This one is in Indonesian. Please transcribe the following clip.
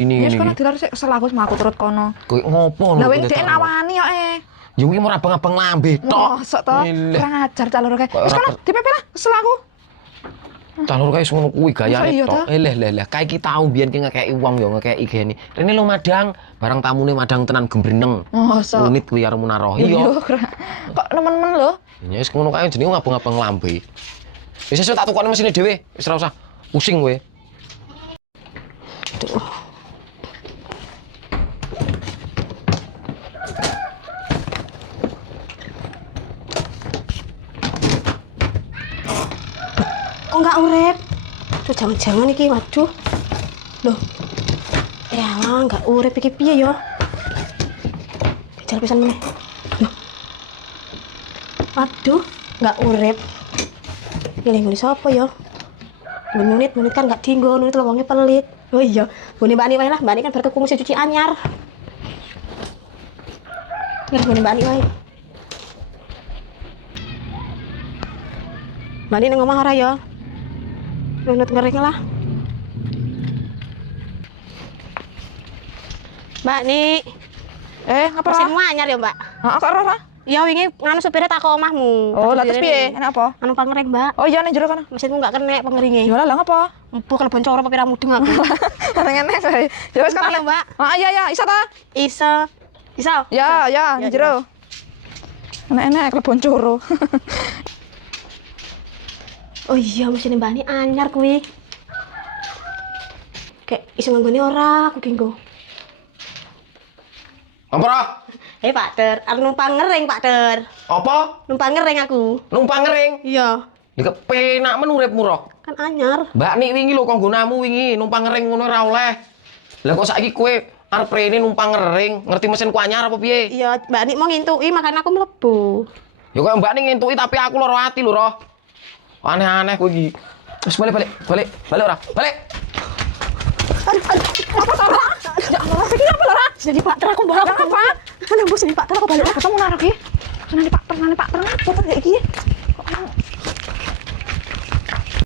Ini. Wis kono dilar sik kesel aku sama aku turut kono. Kowe ngopo Lah wing dhek nawani kok Ya wingi ora abang-abang lambe tok. Mosok to. Kurang ajar calon kae. Wis kono dipepe lah kesel aku. Calon kae ngono kuwi gayane Masa iya tok. ta? Leh. Kae ki tau biyen ki ngekeki wong ya ngekeki gene. Rene lo madang, barang tamune madang tenan gembreneng. Mosok. Unit kuwi karo Munarah. Iya. Iya. Kok nemen-nemen lho. Ya wis ngono kae jenenge ngabang-abang lambe. Wis sesuk tak tukokne mesine dhewe, wis ora usah pusing kowe. Kok nggak urip? Tuh jangan-jangan iki, waduh. Loh. Ya lah, nggak urip iki piye yo? Jajal pisan meneh. Loh. Waduh, nggak urip. Pilih ngene sapa yo? Menit kan nggak dinggo, nunit lo wonge pelit. Oh iya, bone Mbak Ani wae lah, Mbak Ani kan bar kekungsi cuci anyar. Ngerti bone Mbak Ani wae. Mbak Ani nang omah ora yo? Nunut ngering lah. Mbak Ni, Ngapa ra? mesinmu anyar ya, Mbak? Heeh, kok ora? Ya wingi nganu supirnya tak ke omahmu. Oh, lah terus piye? Enak apa? Anu pangering, Mbak. Oh iya ning jero kono. Mesinmu nggak kena pengeringe. Ya lah ngapa? Empu kalau boncoro apa pira mudeng aku. Ngene kae. Ya wis Numpang kono, ya, Mbak. Ah iya isa ta? Iso. Iso. Ya, ning jero. Enak-enak klebon coro. Oh iya, mesin Mbak Ni anyar kuwi. Kayak iso nganggone ora aku kenggo. Apa ra? Pak Ter, arep numpang ngering, Pak Ter. Apa? Numpang ngering aku. Numpang ngering. Iya, Iki kepenak men uripmu ro. kan anyar. Mbak Nik wingi lho kanggonamu wingi numpang ngering ngono ora oleh. Lah kok saiki kowe arep rene numpang ngering, ngerti mesin ku anyar apa piye? Iya, Mbak Ni mau ngintuki makanya aku mlebu. Ya kok Mbak Nik ngentuki tapi aku loro ati lho, Roh. Aneh-aneh kowe iki. Wis balik ora? Balik. Ya Allah, iki apa lho, Ra? Jadi Pak Ter aku bawa Apa? Mana bos ini Pak Ter aku balik. Ketemu nang iki. Senane Pak Ter apa to iki?